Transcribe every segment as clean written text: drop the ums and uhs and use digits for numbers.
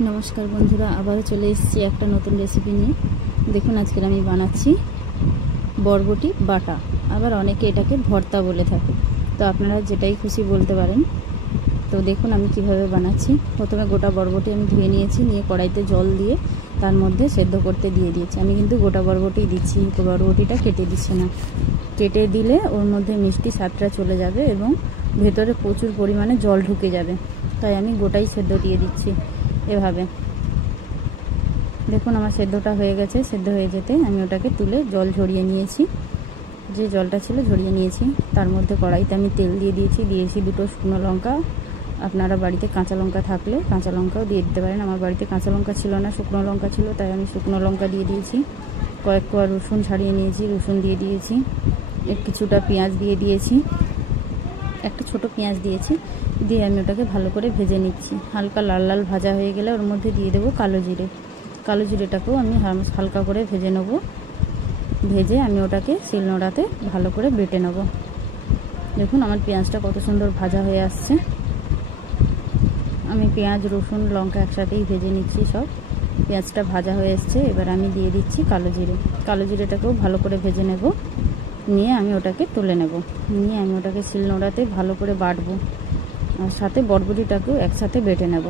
नमस्कार बंधुरा आबारो चले एसेছি একটা নতুন রেসিপি নিয়ে। দেখুন আজকে আমি বানাচ্ছি বরবটি বাটা, আবার অনেকে এটাকে ভর্তা বলে থাকে, তো আপনারা যেটাই খুশি বলতে পারেন। তো দেখুন আমি কিভাবে বানাচ্ছি। প্রথমে গোটা বরবটি আমি ধুয়ে নিয়েছি, নিয়ে কড়াইতে জল দিয়ে তার মধ্যে সেদ্ধ করতে দিয়ে দিয়েছি। আমি কিন্তু গোটা বরবটি দিচ্ছি, বরবটিটা কেটে দিচ্ছি না। কেটে দিলে ওর মধ্যে মিষ্টি স্বাদটা চলে যাবে এবং ভেতরে প্রচুর পরিমাণে জল ঢুকে যাবে, তাই আমি গোটাই সেদ্ধ দিয়ে দিচ্ছি। এভাবে দেখুন আমার সেদ্ধটা হয়ে গেছে। সেদ্ধ হয়ে যেতে আমি ওটাকে তুলে জল ঝরিয়ে নিয়েছি, যে জলটা ছিল ঝরিয়ে নিয়েছি। তার মধ্যে কড়াইতে আমি তেল দিয়ে দিয়েছি দুটো শুকনো লঙ্কা। আপনারা বাড়িতে কাঁচা লঙ্কা থাকলে কাঁচা লঙ্কাও দিয়ে দিতে পারেন। আমার বাড়িতে কাঁচা লঙ্কা ছিল না, শুকনো লঙ্কা ছিল, তাই আমি শুকনো লঙ্কা দিয়ে দিয়েছি। কয়েক কোয়া রসুন ছাড়িয়ে নিয়েছি, রসুন দিয়ে দিয়েছি। কিছুটা পেঁয়াজ দিয়ে দিয়েছি, একটা ছোট পেঁয়াজ দিয়েছি। দিয়ে আমি ওটাকে ভালো করে ভেজে নিচ্ছি। হালকা লাল লাল ভাজা হয়ে গেলে ওর মধ্যে দিয়ে দেবো কালো জিরে। কালো জিরেটাকেও আমি হালকা করে ভেজে নেব। ভেজে আমি ওটাকে শিলনোড়াতে ভালো করে বেটে নেব। দেখুন আমার পেঁয়াজটা কত সুন্দর ভাজা হয়ে আসছে। আমি পেঁয়াজ রসুন লঙ্কা একসাথেই ভেজে নিচ্ছি সব। পেঁয়াজটা ভাজা হয়ে এসছে, এবার আমি দিয়ে দিচ্ছি কালো জিরে। কালো জিরেটাকেও ভালো করে ভেজে নেব। নিয়ে আমি ওটাকে তুলে নেব। নিয়ে আমি ওটাকে শিলনোড়াতে ভালো করে বাটবো, আর সাথে বরবটিটাকেও একসাথে বেটে নেব।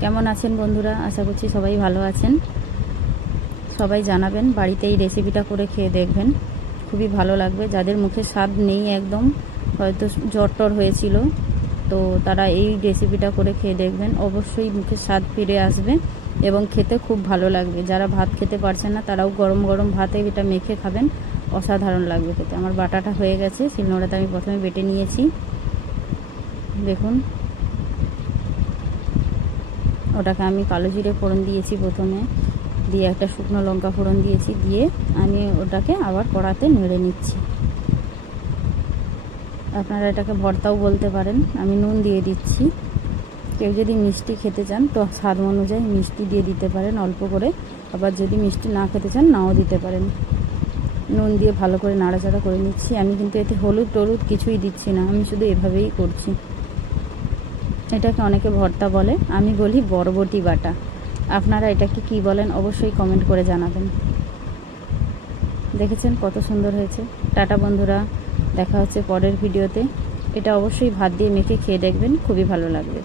কেমন আছেন বন্ধুরা? আশা করছি সবাই ভালো আছেন। সবাই জানাবেন, বাড়িতে এই রেসিপিটা করে খেয়ে দেখবেন, খুবই ভালো লাগবে। যাদের মুখে স্বাদ নেই একদম, হয়তো জ্বর টর হয়েছিল, তো তারা এই রেসিপিটা করে খেয়ে দেখবেন, অবশ্যই মুখে স্বাদ ফিরে আসবে এবং খেতে খুব ভালো লাগবে। যারা ভাত খেতে পারছেন না তারাও গরম গরম ভাতে এটা মেখে খাবেন, অসাধারণ লাগবে খেতে। আমার বাটাটা হয়ে গেছে, শিলনোড়াতে আমি প্রথমে বেটে নিয়েছি। দেখুন ওটাকে আমি কালো জিরে ফোড়ন দিয়েছি প্রথমে, দিয়ে একটা শুকনো লঙ্কা ফোড়ন দিয়েছি। দিয়ে আমি ওটাকে আবার কড়াতে নেড়ে নিচ্ছি। আপনারা এটাকে ভর্তাও বলতে পারেন। আমি নুন দিয়ে দিচ্ছি। কেউ যদি মিষ্টি খেতে চান তো স্বাদ অনুযায়ী মিষ্টি দিয়ে দিতে পারেন অল্প করে, আবার যদি মিষ্টি না খেতে চান নাও দিতে পারেন। নুন দিয়ে ভালো করে নাড়াচাড়া করে নিচ্ছি। আমি কিন্তু এতে হলুদ টলুদ কিছুই দিচ্ছি না, আমি শুধু এভাবেই করছি। এটাকে অনেকে ভর্তা বলে, আমি বলি বরবটি বাটা। আপনারা এটাকে কি বলেন অবশ্যই কমেন্ট করে জানাবেন। দেখেছেন কত সুন্দর হয়েছে। টাটা বন্ধুরা, দেখা হচ্ছে পরের ভিডিওতে। এটা অবশ্যই ভাত দিয়ে মেখে খেয়ে দেখবেন, খুবই ভালো লাগবে।